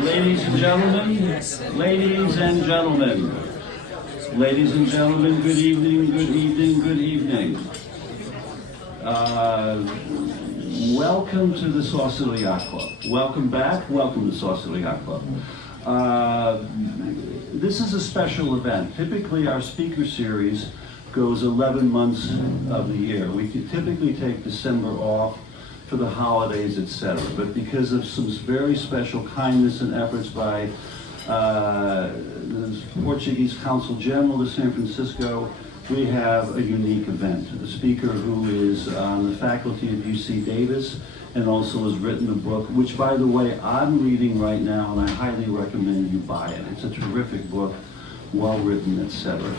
Ladies and gentlemen, ladies and gentlemen, ladies and gentlemen, good evening, good evening, good evening. Welcome to the Sausalito Yacht Club. Welcome back, welcome to Sausalito Yacht Club. This is a special event. Typically our speaker series goes 11 months of the year. We typically take December off for the holidays, etc. But because of some very special kindness and efforts by the Portuguese Consul General of San Francisco, we have a unique event. The speaker who is on the faculty of UC Davis and also has written a book, which by the way, I'm reading right now and I highly recommend you buy it. It's a terrific book, well written, etc.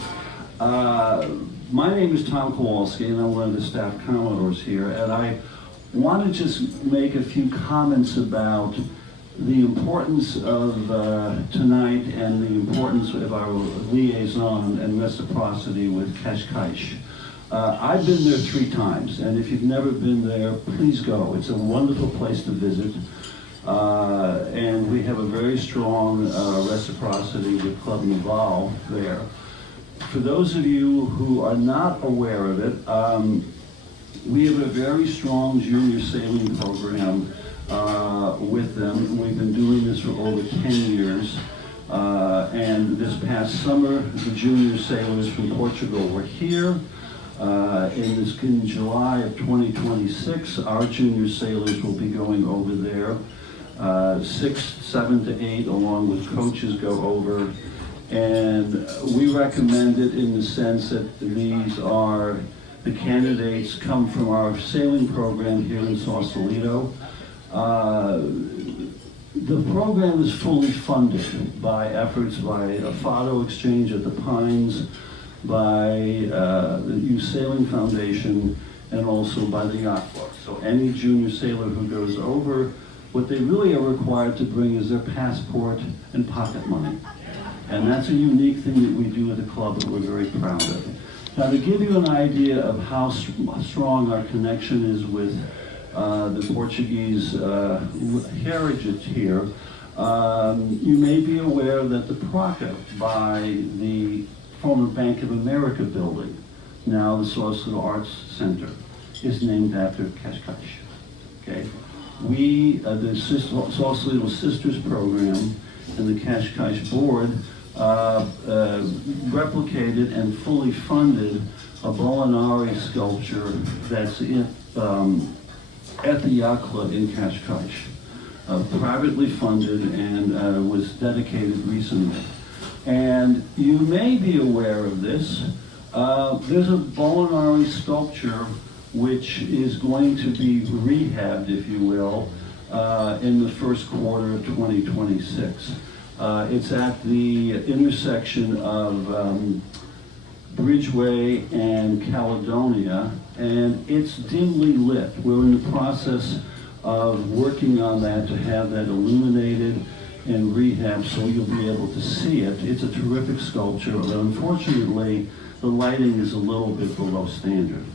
My name is Tom Kowalski and I'm one of the staff commodores here, and I want to just make a few comments about the importance of tonight and the importance of our liaison and reciprocity with Cascais. I've been there 3 times, and if you've never been there, please go. It's a wonderful place to visit, and we have a very strong reciprocity with Club Naval there. For those of you who are not aware of it, we have a very strong junior sailing program with them. We've been doing this for over 10 years. And this past summer, the junior sailors from Portugal were here. In July of 2026, our junior sailors will be going over there. 6, 7 to 8, along with coaches, go over. And we recommend it in the sense that these are the candidates come from our sailing program here in Sausalito. The program is fully funded by efforts by a Fado Exchange at the Pines, by the Youth Sailing Foundation, and also by the Yacht Club. So any junior sailor who goes over, what they really are required to bring is their passport and pocket money. And that's a unique thing that we do at the club that we're very proud of. Now, to give you an idea of how strong our connection is with the Portuguese heritage here, you may be aware that the placa by the former Bank of America building, now the Sausalito Arts Center, is named after Cascais. Okay, we, the Sausalito Sisters Program and the Cascais Board, replicated and fully funded a Molinari sculpture that's at the Yacht Club in Cascais, privately funded and was dedicated recently. And you may be aware of this. There's a Molinari sculpture which is going to be rehabbed, if you will, in the first quarter of 2026. It's at the intersection of Bridgeway and Caledonia, and it's dimly lit. We're in the process of working on that to have that illuminated and rehabbed so you'll be able to see it. It's a terrific sculpture, but unfortunately the lighting is a little bit below standard.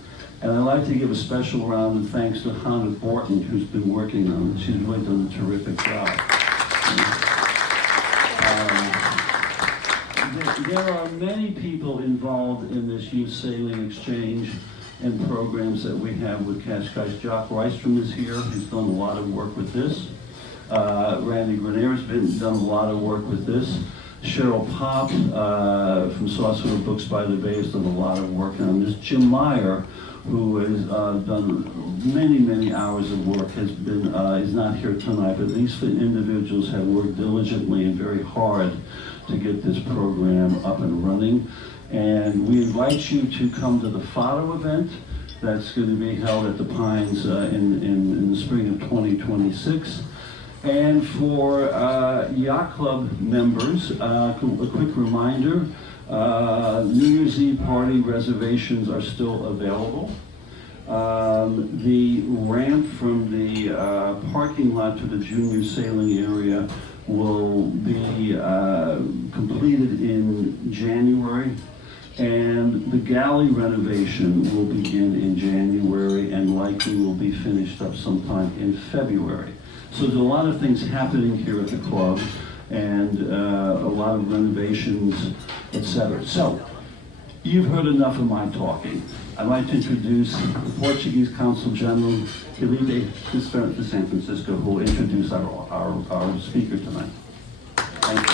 And I'd like to give a special round of thanks to Hannah Borton, who's been working on it. She's really done a terrific job. There are many people involved in this youth sailing exchange and programs that we have with Cascais. Jock Rystrom is here. He's done a lot of work with this. Randy Grenier's done a lot of work with this. Cheryl Pop from Sausalito Books by the Bay has done a lot of work on this. Jim Meyer, who has done many, many hours of work, has been, is not here tonight, but these individuals have worked diligently and very hard to get this program up and running. And we invite you to come to the Fado event that's going to be held at the Pines in the spring of 2026. And for Yacht Club members, a quick reminder, New Year's Eve party reservations are still available. The ramp from the parking lot to the junior sailing area will be completed in January, and the galley renovation will begin in January and likely will be finished up sometime in February. So there's a lot of things happening here at the club, and a lot of renovations, etc. So, you've heard enough of my talking. I'd like to introduce the Portuguese Consul General, Filipe de San Francisco, who will introduce our speaker tonight. Thank you.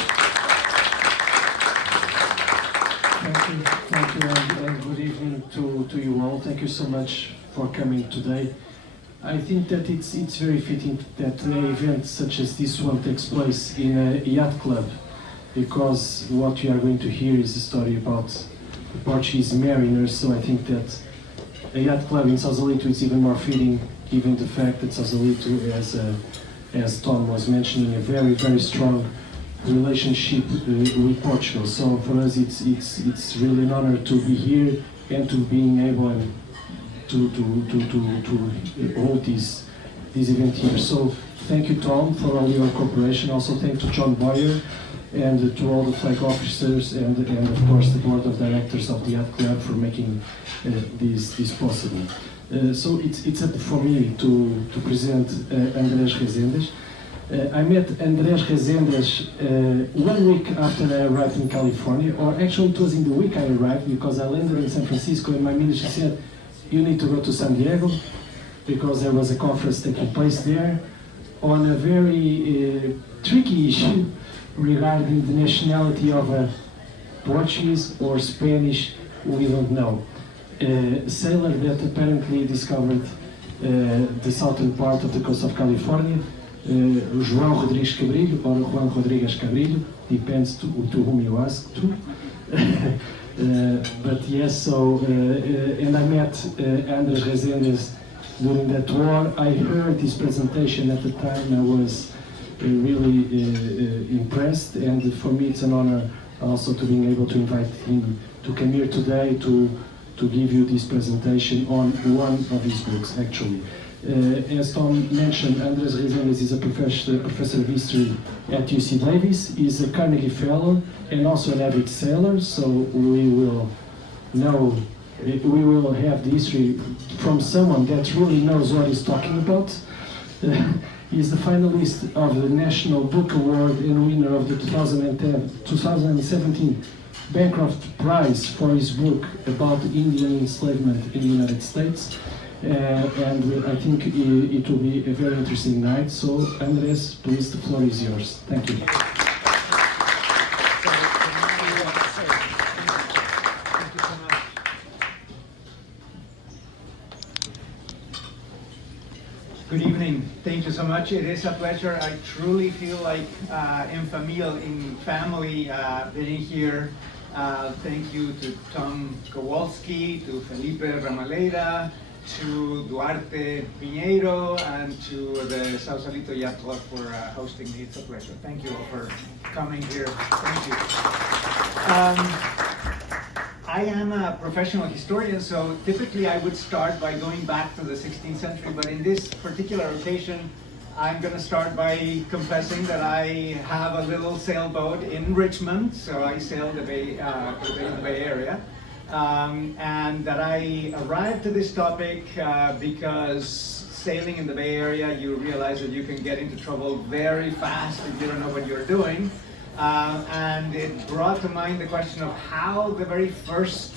Thank you, and good evening to you all. Thank you so much for coming today. I think that it's very fitting that an event such as this one takes place in a yacht club, because what you are going to hear is a story about the Portuguese mariners. So I think that a yacht club in Sausalito is even more fitting, given the fact that Sausalito, as Tom was mentioning, a very, very strong relationship with Portugal. So for us, it's really an honor to be here and to being able to hold this event here. So thank you, Tom, for all your cooperation. Also thank to John Boyer and to all the flag officers and of course the board of directors of the Yacht Club for making this possible. So it's up for me to present Andres Resendez. I met Andres Resendez 1 week after I arrived in California, or actually it was in the week I arrived, because I landed in San Francisco and my minister said, you need to go to San Diego, because there was a conference taking place there on a very tricky issue regarding the nationality of a Portuguese or Spanish, we don't know. A sailor that apparently discovered the southern part of the coast of California, João Rodrigues Cabrillo, or Juan Rodrigues Cabrillo, depends to whom you ask to. But yes, so, and I met Andres Resendez during that tour. I heard his presentation at the time. I was really impressed, and for me it's an honor also to being able to invite him to come here today to give you this presentation on one of his books, actually. As Tom mentioned, Andres Resendez is a professor of history at UC Davis. He's a Carnegie Fellow and also an avid sailor, so we will have the history from someone that really knows what he's talking about. He's the finalist of the National Book Award and winner of the 2017 Bancroft Prize for his book about Indian enslavement in the United States. And I think it will be a very interesting night. So, Andres, please, the floor is yours. Thank you. Good evening. Thank you so much. It is a pleasure. I truly feel like in family being here. Thank you to Tom Kowalski, to Filipe Ramalheira, to Duarte Pinheiro, and to the Sausalito Yacht Club for hosting me. It's a pleasure. Thank you all for coming here. Thank you. I am a professional historian, so typically I would start by going back to the 16th century, but in this particular occasion, I'm going to start by confessing that I have a little sailboat in Richmond, so I sail the Bay Area. And that I arrived to this topic because sailing in the Bay Area, you realize that you can get into trouble very fast if you don't know what you're doing. And it brought to mind the question of how the very first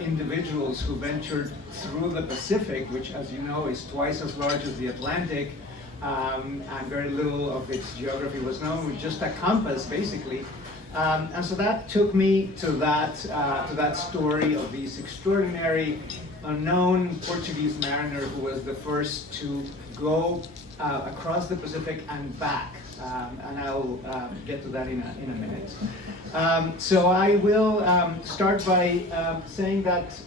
individuals who ventured through the Pacific, which, as you know, is twice as large as the Atlantic, and very little of its geography was known, with just a compass, basically. And so that took me to that story of this extraordinary unknown Portuguese mariner who was the first to go across the Pacific and back. And I'll get to that in a minute. So I will start by saying that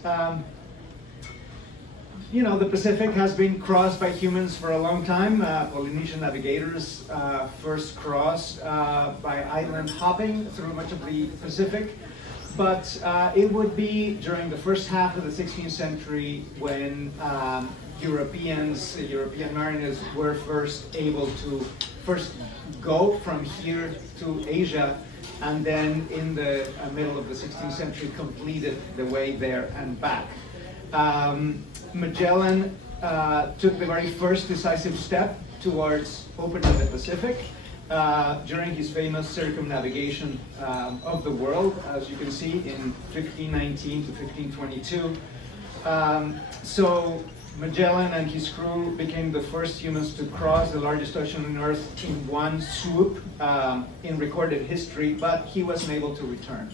the Pacific has been crossed by humans for a long time. Polynesian navigators first crossed by island hopping through much of the Pacific. But it would be during the first half of the 16th century when European mariners were first able to go from here to Asia, and then in the middle of the 16th century completed the way there and back. Magellan took the very first decisive step towards opening the Pacific during his famous circumnavigation of the world, as you can see, in 1519 to 1522. So Magellan and his crew became the first humans to cross the largest ocean on Earth in one swoop in recorded history, but he wasn't able to return.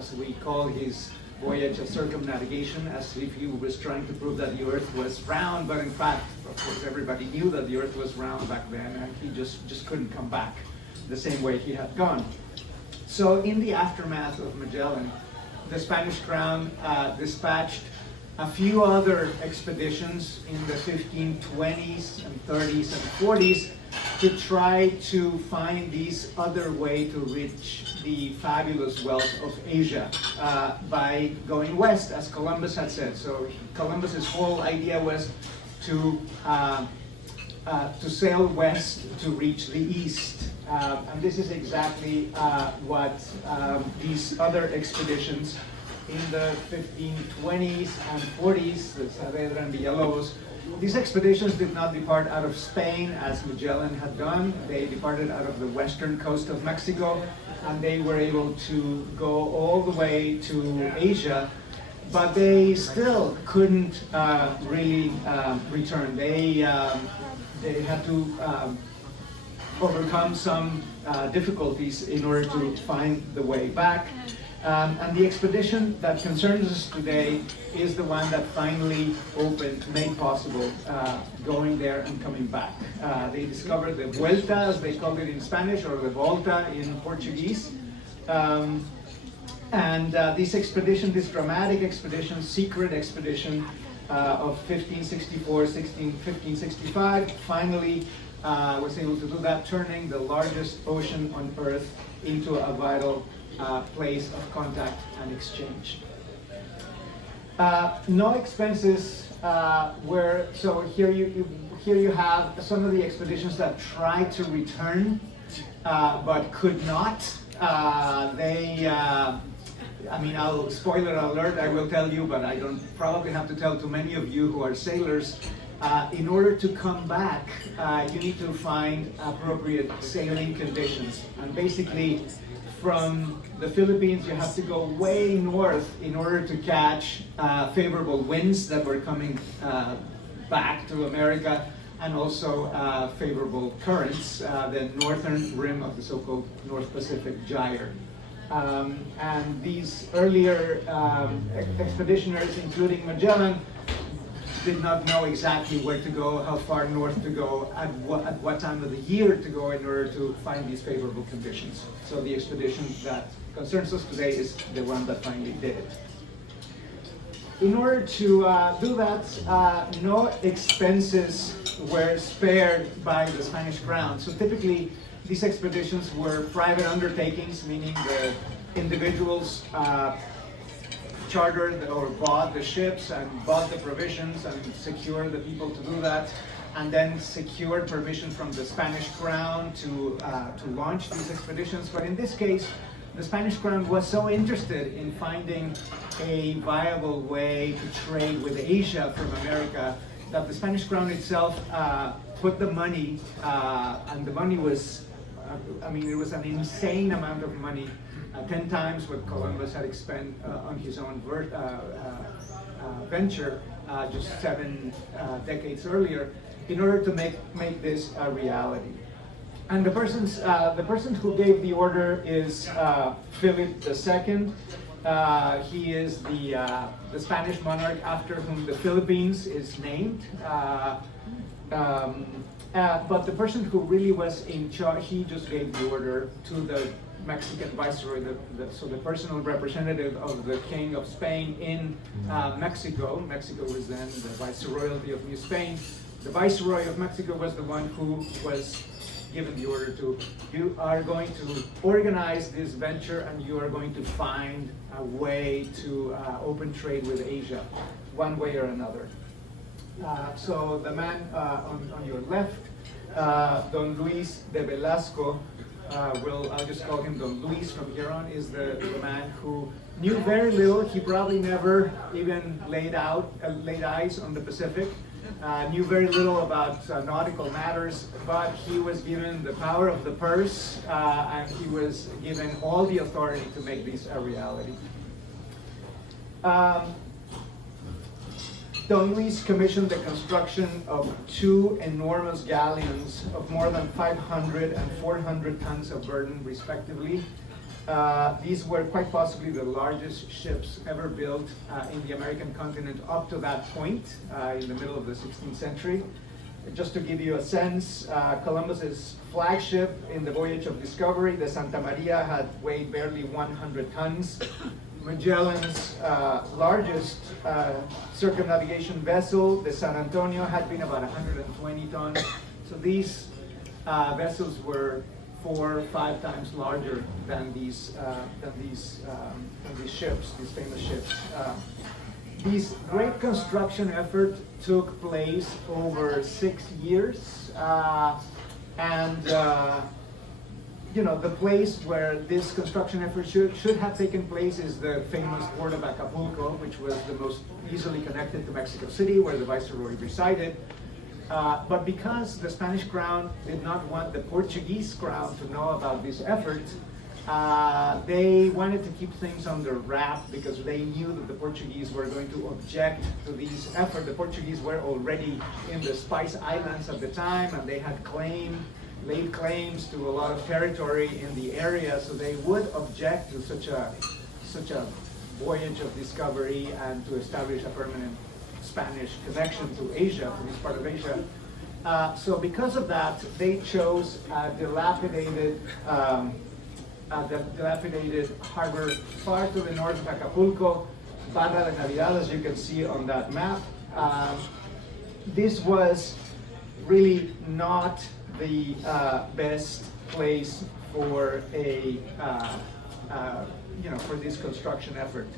So we call his voyage of circumnavigation, as if he was trying to prove that the Earth was round, but in fact, of course, everybody knew that the Earth was round back then, and he just couldn't come back the same way he had gone. So in the aftermath of Magellan, the Spanish crown dispatched a few other expeditions in the 1520s and 30s and 40s to try to find this other way to reach the fabulous wealth of Asia by going west, as Columbus had said. So Columbus's whole idea was to sail west to reach the east. And this is exactly what these other expeditions in the 1520s and 40s, the Saavedra and Villalobos, these expeditions did not depart out of Spain as Magellan had done. They departed out of the western coast of Mexico, and they were able to go all the way to Asia, but they still couldn't really return. They had to overcome some difficulties in order to find the way back. And the expedition that concerns us today is the one that finally made possible going there and coming back. They discovered the Vuelta, as they called it in Spanish, or the Volta in Portuguese. This expedition, this dramatic expedition, secret expedition of 1565, finally was able to do that, turning the largest ocean on Earth into a vital place of contact and exchange. No expenses were, so here you have some of the expeditions that tried to return but could not. I mean, spoiler alert, I will tell you, but I don't probably have to tell too many of you who are sailors. In order to come back, you need to find appropriate sailing conditions. And basically, from the Philippines, you have to go way north in order to catch favorable winds that were coming back to America, and also favorable currents, the northern rim of the so-called North Pacific Gyre. And these earlier expeditionaries, including Magellan, did not know exactly where to go, how far north to go, at what time of the year to go in order to find these favorable conditions. So the expedition that concerns us today is the one that finally did it. In order to do that, no expenses were spared by the Spanish crown. So typically, these expeditions were private undertakings, meaning the individuals chartered or bought the ships and bought the provisions and secured the people to do that, and then secured permission from the Spanish crown to launch these expeditions. But in this case, the Spanish crown was so interested in finding a viable way to trade with Asia from America that the Spanish crown itself put the money, and the money was, I mean, it was an insane amount of money, 10 times what Columbus had expended on his own venture just 7 decades earlier, in order to make this a reality. And the person who gave the order is Filipe II. He is the Spanish monarch after whom the Philippines is named. But the person who really was in charge, he just gave the order to the Mexican viceroy, so the personal representative of the King of Spain in Mexico. Mexico was then the Viceroyalty of New Spain. The Viceroy of Mexico was the one who was given the order to, you are going to organize this venture and you are going to find a way to open trade with Asia, one way or another. So the man on your left, Don Luis de Velasco, I'll just call him Don Luis from here on, is the man who knew very little. He probably never even laid eyes on the Pacific. knew very little about nautical matters, but he was given the power of the purse, and he was given all the authority to make this a reality. Don Luis commissioned the construction of two enormous galleons of more than 500 and 400 tons of burden, respectively. These were quite possibly the largest ships ever built in the American continent up to that point, in the middle of the 16th century. Just to give you a sense, Columbus's flagship in the voyage of discovery, the Santa Maria, had weighed barely 100 tons. Magellan's largest circumnavigation vessel, the San Antonio, had been about 120 tons. So these vessels were 4 or 5 times larger than these ships, these famous ships. This great construction effort took place over 6 years, you know, the place where this construction effort should have taken place is the famous port of Acapulco, which was the most easily connected to Mexico City, where the viceroy resided. But because the Spanish crown did not want the Portuguese crown to know about this effort, they wanted to keep things under wrap because they knew that the Portuguese were going to object to this effort. The Portuguese were already in the Spice Islands at the time, and they had laid claims to a lot of territory in the area, so they would object to such a voyage of discovery and to establish a permanent Spanish connection to Asia, to this part of Asia. So because of that, they chose a dilapidated harbor far to the north of Acapulco, Barra de Navidad, as you can see on that map. This was really not the best place for for this construction effort.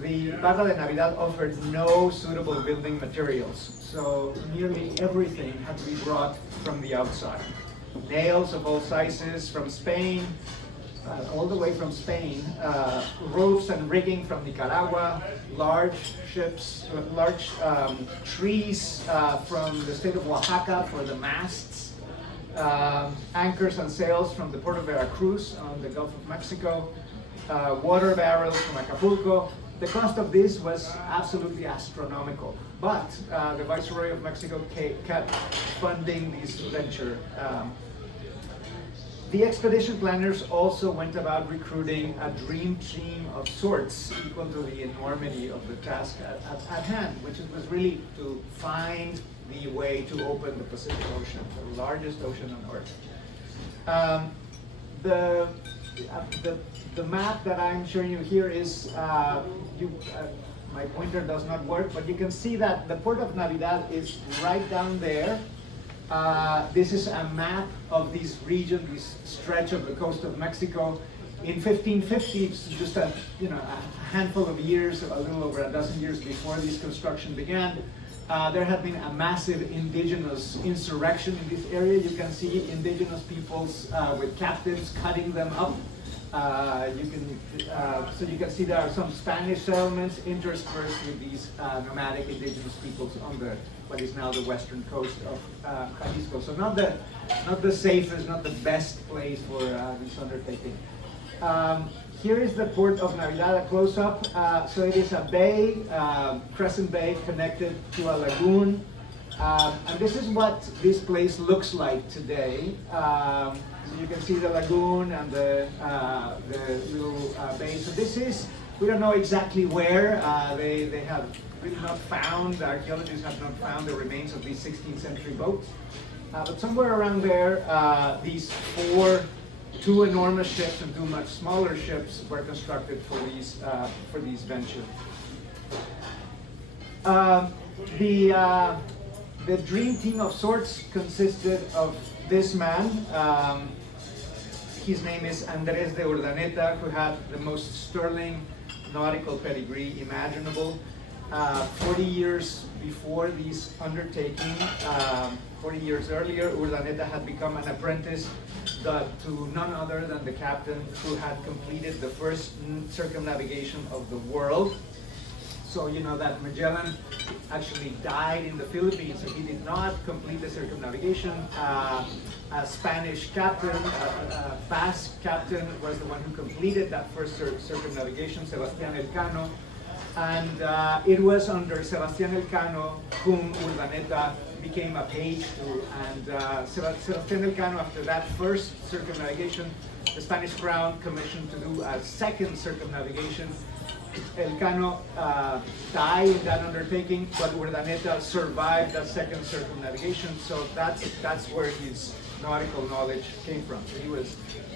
The Barra de Navidad offered no suitable building materials, so nearly everything had to be brought from the outside. Nails of all sizes from Spain, all the way from Spain, roofs and rigging from Nicaragua, large ships, large trees from the state of Oaxaca for the masts, anchors and sails from the port of Veracruz on the Gulf of Mexico, water barrels from Acapulco. The cost of this was absolutely astronomical, but the Viceroy of Mexico kept funding this venture. The expedition planners also went about recruiting a dream team of sorts equal to the enormity of the task at hand, which was really to find the way to open the Pacific Ocean, the largest ocean on Earth. The map that I'm showing you here is, my pointer does not work, but you can see that the port of Navidad is right down there. This is a map of this region, this stretch of the coast of Mexico. In 1550, it's just a handful of years, a little over a dozen years before this construction began, there had been a massive indigenous insurrection in this area. You can see indigenous peoples with captives cutting them up. So you can see there are some Spanish settlements interspersed with these nomadic indigenous peoples on what is now the western coast of Jalisco. So not the safest, not the best place for this undertaking. Here is the port of Navidad, a close-up. So it is a bay, crescent bay, connected to a lagoon. And this is what this place looks like today. So you can see the lagoon and the little bay. So this is, we don't know exactly where. They have really not found, the archaeologists have not found the remains of these 16th century boats. But somewhere around there, these two enormous ships and two much smaller ships were constructed for these ventures. The dream team of sorts consisted of this man. His name is Andres de Urdaneta, who had the most sterling nautical pedigree imaginable. 40 years before this undertaking, 40 years earlier, Urdaneta had become an apprentice to none other than the captain who had completed the first circumnavigation of the world. So you know that Magellan actually died in the Philippines, so he did not complete the circumnavigation. A Spanish captain, a Basque captain, was the one who completed that first circumnavigation, Sebastián Elcano. And it was under Sebastián Elcano whom Urdaneta became a page to. And Sebastián Elcano, after that first circumnavigation, the Spanish crown commissioned to do a second circumnavigation. Elcano died in that undertaking, but Urdaneta survived that second circumnavigation, so that's where his nautical knowledge came from. So he was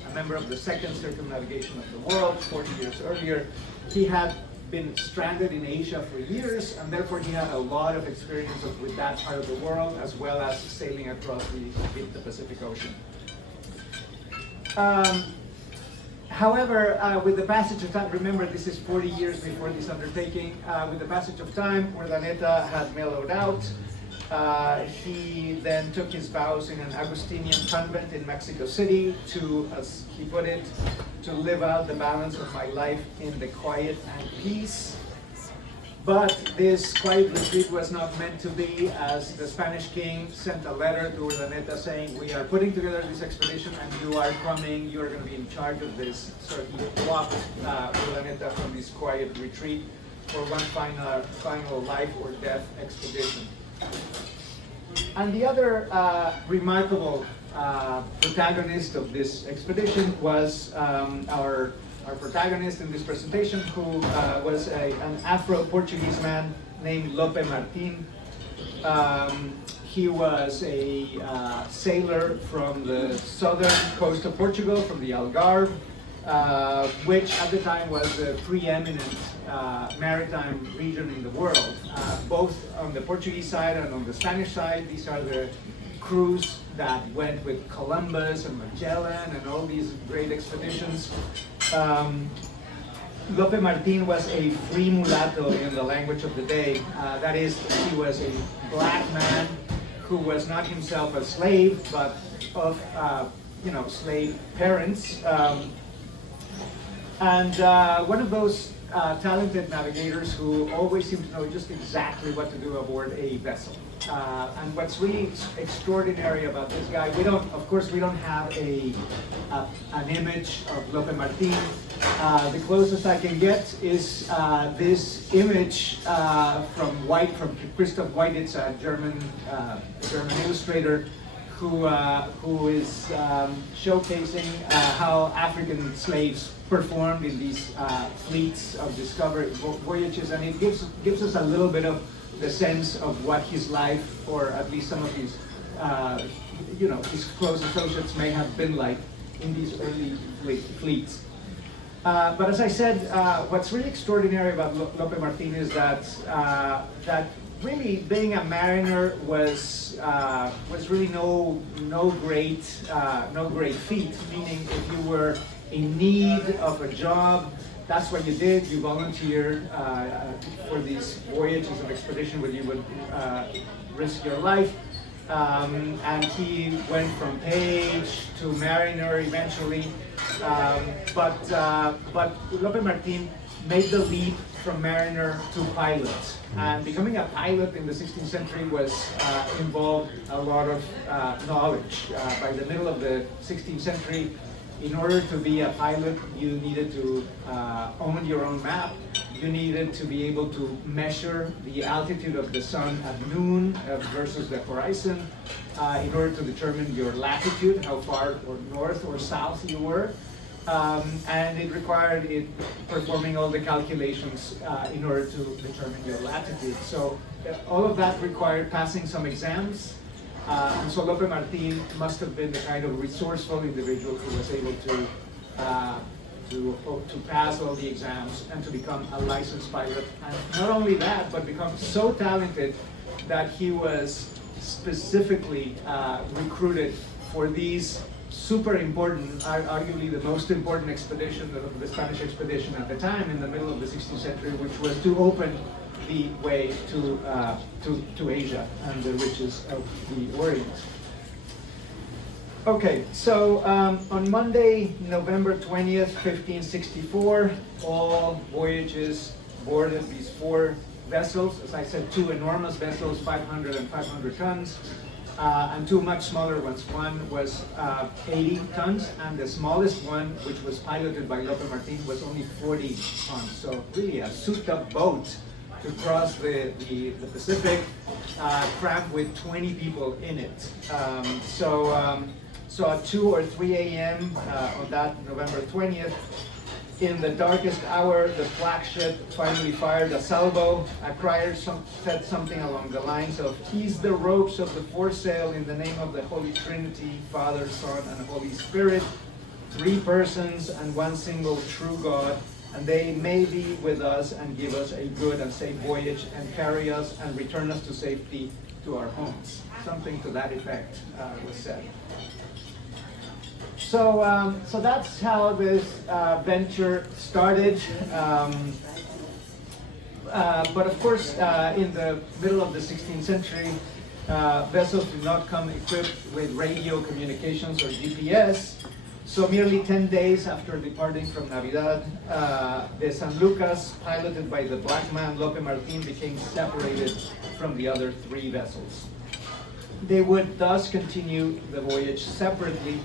a member of the second circumnavigation of the world 40 years earlier. He had been stranded in Asia for years, and therefore he had a lot of experience with that part of the world, as well as sailing across the Pacific Ocean. However, with the passage of time, remember this is 40 years before this undertaking, with the passage of time, Urdaneta had mellowed out. He then took his vows in an Augustinian convent in Mexico City to, as he put it, to live out the balance of my life in the quiet and peace. But this quiet retreat was not meant to be, as the Spanish king sent a letter to Urdaneta saying, we are putting together this expedition and you are coming, you are going to be in charge of this. So he blocked Urdaneta from this quiet retreat for one final life or death expedition. And the other remarkable protagonist of this expedition was our protagonist in this presentation, who was an Afro-Portuguese man named Lope Martin. He was a sailor from the southern coast of Portugal, from the Algarve, which at the time was the preeminent maritime region in the world. Both on the Portuguese side and on the Spanish side, these are the crews that went with Columbus and Magellan and all these great expeditions. Lope Martin was a free mulatto in the language of the day. That is, he was a black man who was not himself a slave, but of slave parents. And one of those talented navigators who always seemed to know just exactly what to do aboard a vessel. And what's really extraordinary about this guy, we don't have an image of Lope Martin. The closest I can get is this image from Christoph White. It's a German illustrator who is showcasing how African slaves performed in these fleets of discovery voyages, and it gives us a little bit of the sense of what his life, or at least some of his, his close associates may have been like in these early fleets. But as I said, what's really extraordinary about Lope Martin is that really being a mariner was really no great feat. Meaning, if you were in need of a job, that's what you did. You volunteered for these voyages of expedition where you would risk your life. And he went from page to mariner eventually. But Lope Martin made the leap from mariner to pilot. And becoming a pilot in the 16th century involved a lot of knowledge. By the middle of the 16th century, in order to be a pilot, you needed to own your own map. You needed to be able to measure the altitude of the sun at noon versus the horizon in order to determine your latitude, how far or north or south you were. And it required performing all the calculations in order to determine your latitude. So all of that required passing some exams. And so Lope Martin must have been the kind of resourceful individual who was able to pass all the exams and to become a licensed pilot. And not only that, but become so talented that he was specifically recruited for these super important, arguably the most important expedition of the Spanish expedition at the time in the middle of the 16th century, which was to open the way to Asia and the riches of the Orient. Okay, so on Monday, November 20th, 1564, all voyages boarded these 4 vessels. As I said, 2 enormous vessels, 500 and 500 tons, and 2 much smaller ones. One was 80 tons, and the smallest one, which was piloted by Lope Martin, was only 40 tons. So really a souped-up boat to cross the Pacific, crammed with 20 people in it. So at 2 or 3 a.m. On that November 20th, in the darkest hour, the flagship finally fired a salvo. A crier said something along the lines of, "Ease the ropes of the foresail in the name of the Holy Trinity, Father, Son, and Holy Spirit, 3 persons and 1 single true God, and they may be with us and give us a good and safe voyage and carry us and return us to safety to our homes." Something to that effect was said. So that's how this venture started. But of course, in the middle of the 16th century, vessels did not come equipped with radio communications or GPS. So merely 10 days after departing from Navidad, the San Lucas, piloted by the black man Lope Martin, became separated from the other 3 vessels. They would thus continue the voyage separately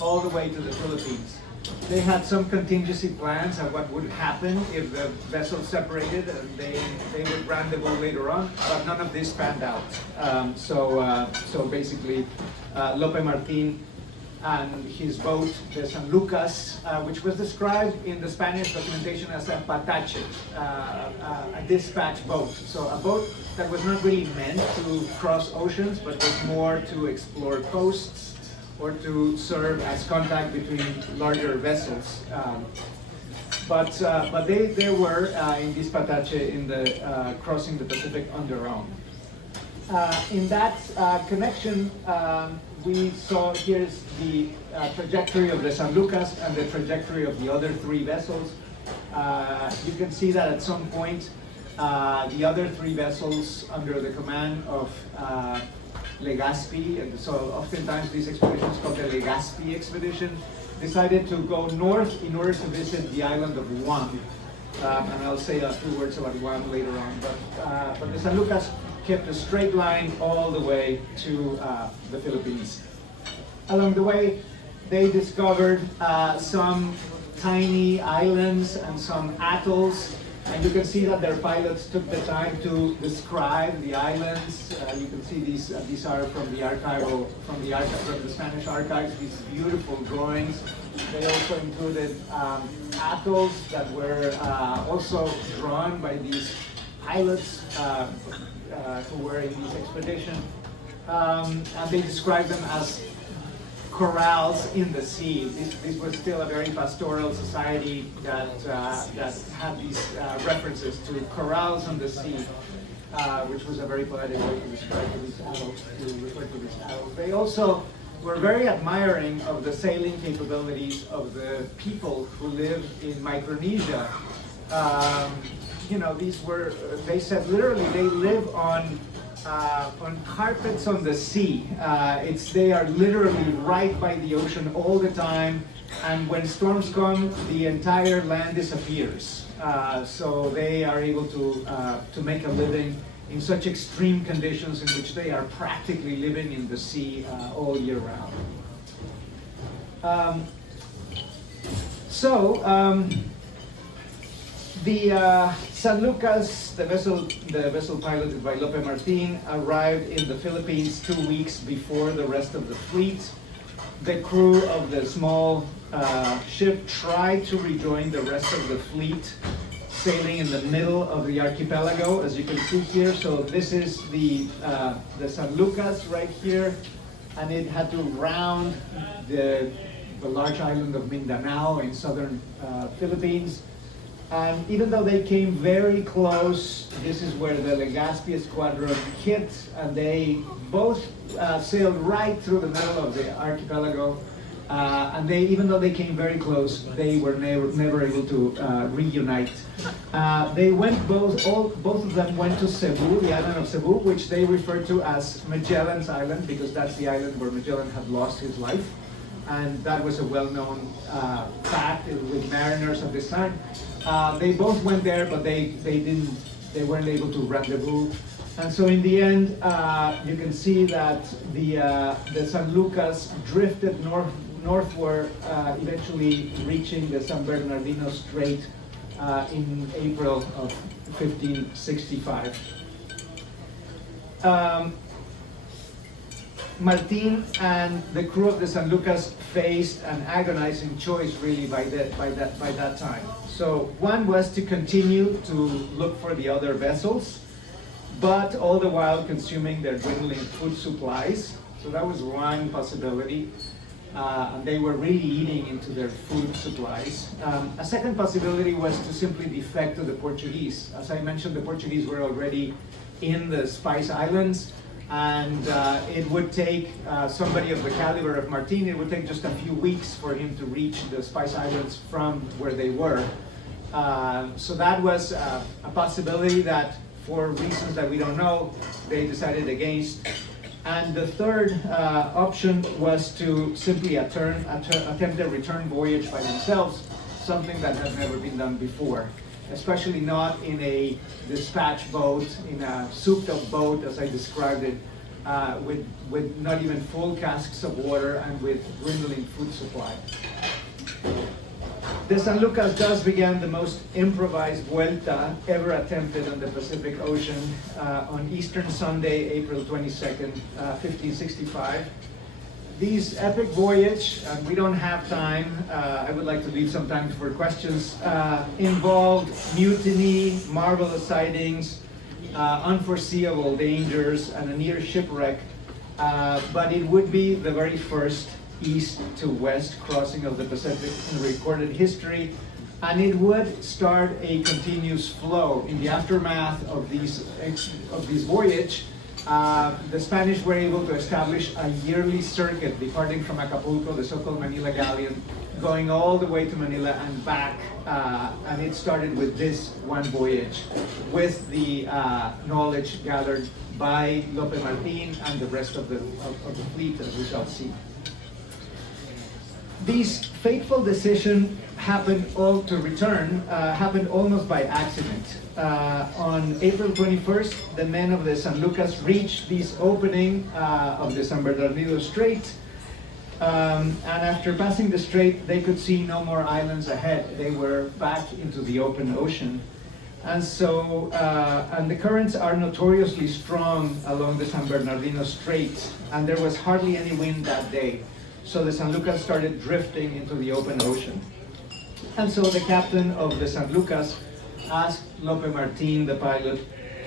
all the way to the Philippines. They had some contingency plans of what would happen if the vessels separated, and they would rendezvous later on, but none of this panned out. So basically, Lope Martin and his boat, the San Lucas, which was described in the Spanish documentation as a patache, a dispatch boat. So a boat that was not really meant to cross oceans, but was more to explore coasts or to serve as contact between larger vessels. But they were in this patache in the crossing the Pacific on their own. In that connection, we saw here's the trajectory of the San Lucas and the trajectory of the other 3 vessels. You can see that at some point, the other 3 vessels under the command of Legazpi, and so oftentimes these expeditions called the Legazpi expedition, decided to go north in order to visit the island of Guam. And I'll say a few words about Guam later on. But the San Lucas kept a straight line all the way to the Philippines. Along the way, they discovered some tiny islands and some atolls. And you can see that their pilots took the time to describe the islands. You can see these are from the Spanish archives, these beautiful drawings. They also included atolls that were also drawn by these pilots who were in this expedition. And they described them as corrals in the sea. This was still a very pastoral society that had these references to corrals on the sea, which was a very poetic way to describe these adults, to refer to these adults. They also were very admiring of the sailing capabilities of the people who lived in Micronesia. They said literally they live on carpets on the sea. They are literally right by the ocean all the time, and when storms come, the entire land disappears. So they are able to make a living in such extreme conditions in which they are practically living in the sea all year round. The San Lucas, the vessel piloted by Lope Martin, arrived in the Philippines 2 weeks before the rest of the fleet. The crew of the small ship tried to rejoin the rest of the fleet, sailing in the middle of the archipelago, as you can see here. So this is the San Lucas right here, and it had to round the large island of Mindanao in southern Philippines. And even though they came very close, this is where the Legazpi squadron hit, and they both sailed right through the middle of the archipelago. And even though they came very close, they were never able to reunite. They went both of them went to Cebu, the island of Cebu, which they refer to as Magellan's Island, because that's the island where Magellan had lost his life. and that was a well-known fact with mariners of this time. They both went there, but they weren't able to rendezvous. And so in the end, you can see that the San Lucas drifted northward, eventually reaching the San Bernardino Strait in April of 1565. Martin and the crew of the San Lucas faced an agonizing choice really by that time. So one was to continue to look for the other vessels, but all the while consuming their dwindling food supplies. So that was one possibility. And they were really eating into their food supplies. A second possibility was to simply defect to the Portuguese. As I mentioned, the Portuguese were already in the Spice Islands, and it would take somebody of the caliber of Martin, it would take just a few weeks for him to reach the Spice Islands from where they were. So that was a possibility that, for reasons that we don't know, they decided against. And the third option was to simply attempt a return voyage by themselves, something that had never been done before, especially not in a dispatch boat, in a souped-up boat, as I described it, with not even full casks of water and with dwindling food supply. The San Lucas thus began the most improvised vuelta ever attempted on the Pacific Ocean on Eastern Sunday, April 22nd, 1565. These epic voyage, and we don't have time, I would like to leave some time for questions, involved mutiny, marvelous sightings, unforeseeable dangers, and a near shipwreck, but it would be the very first east to west crossing of the Pacific in recorded history, and it would start a continuous flow. In the aftermath of these voyage, the Spanish were able to establish a yearly circuit departing from Acapulco, the so-called Manila Galleon, going all the way to Manila and back, and it started with this one voyage, with the knowledge gathered by Lope Martin and the rest of the fleet, as we shall see. This fateful decision happened happened almost by accident. On April 21st, the men of the San Lucas reached this opening of the San Bernardino Strait, and after passing the strait, they could see no more islands ahead. They were back into the open ocean. And so, and the currents are notoriously strong along the San Bernardino Strait, and there was hardly any wind that day. So the San Lucas started drifting into the open ocean. And so the captain of the San Lucas asked Lope Martin, the pilot,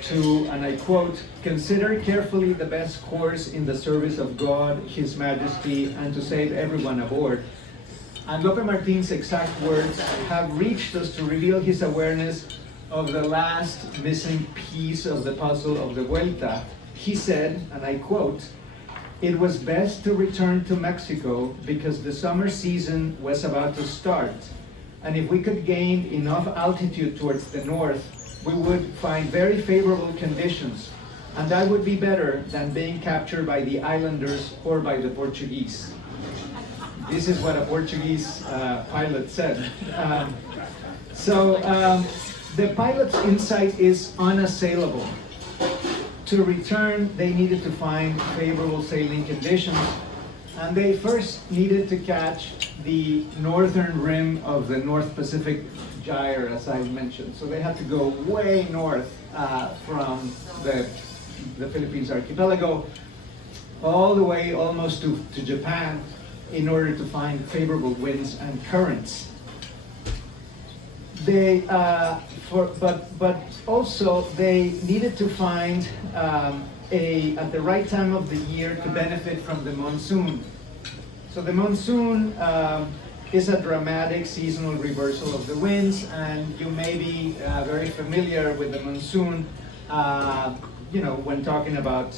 to, and I quote, "consider carefully the best course in the service of God, His Majesty, and to save everyone aboard." And Lope Martin's exact words have reached us to reveal his awareness of the last missing piece of the puzzle of the Vuelta. He said, and I quote, "It was best to return to Mexico because the summer season was about to start. And if we could gain enough altitude towards the north, we would find very favorable conditions. And that would be better than being captured by the islanders or by the Portuguese." This is what a Portuguese pilot said. The pilot's insight is unassailable. To return, they needed to find favorable sailing conditions, and they first needed to catch the northern rim of the North Pacific Gyre, as I mentioned. So they had to go way north from the Philippines archipelago, all the way almost to Japan, in order to find favorable winds and currents. But also they needed to find at the right time of the year to benefit from the monsoon. So the monsoon is a dramatic seasonal reversal of the winds, and you may be very familiar with the monsoon, when talking about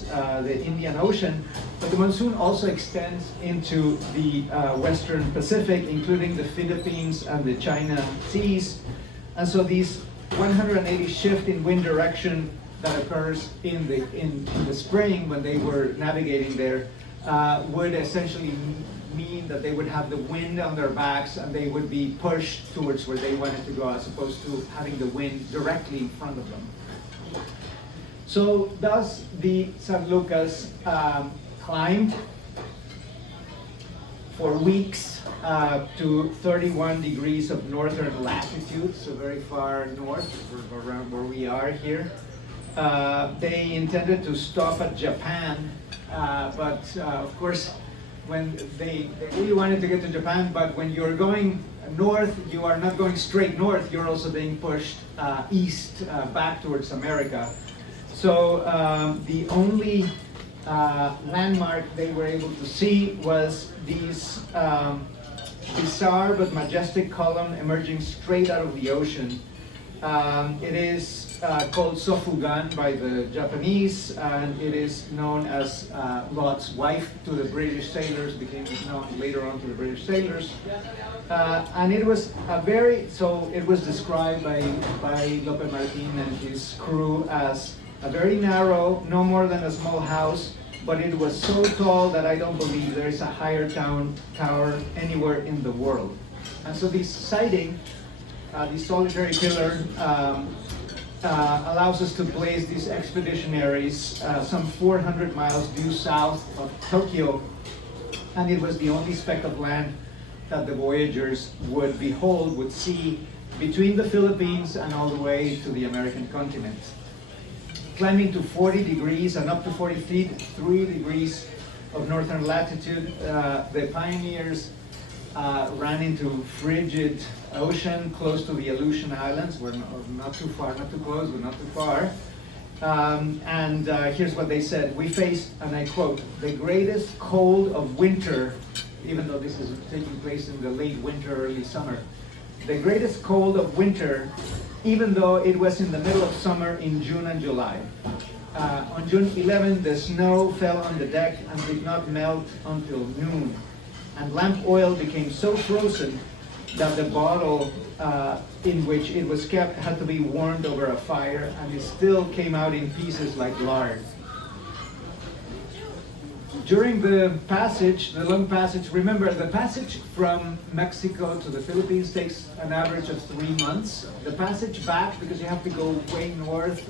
the Indian Ocean. But the monsoon also extends into the Western Pacific, including the Philippines and the China seas. And so these 180 shift in wind direction that occurs in the spring when they were navigating there would essentially mean that they would have the wind on their backs and they would be pushed towards where they wanted to go, as opposed to having the wind directly in front of them. So thus the San Lucas climbed for weeks to 31 degrees of northern latitude, so very far north, around where we are here. They intended to stop at Japan, but of course, when they really wanted to get to Japan, but when you're going north, you are not going straight north, you're also being pushed east, back towards America. So the only landmark they were able to see was these bizarre but majestic column emerging straight out of the ocean. It is called Sofugan by the Japanese, and it is known as Lot's wife to the British sailors, became known later on to the British sailors. And it was it was described by Lope Martin and his crew as a very narrow, no more than a small house, but it was so tall that I don't believe there is a higher tower anywhere in the world. And so this sighting, this solitary pillar, allows us to place these expeditionaries some 400 miles due south of Tokyo, and it was the only speck of land that the voyagers would behold, would see, between the Philippines and all the way to the American continent. Climbing to 40 degrees and up to 43 degrees of northern latitude, the pioneers ran into frigid ocean close to the Aleutian Islands. We're not too far, not too close, but not too far. Here's what they said. We faced, and I quote, the greatest cold of winter, even though this is taking place in the late winter, early summer. The greatest cold of winter, even though it was in the middle of summer in June and July. On June 11, the snow fell on the deck and did not melt until noon. And lamp oil became so frozen that the bottle in which it was kept had to be warmed over a fire, and it still came out in pieces like lard. During the passage, the long passage, remember the passage from Mexico to the Philippines takes an average of 3 months. The passage back, because you have to go way north,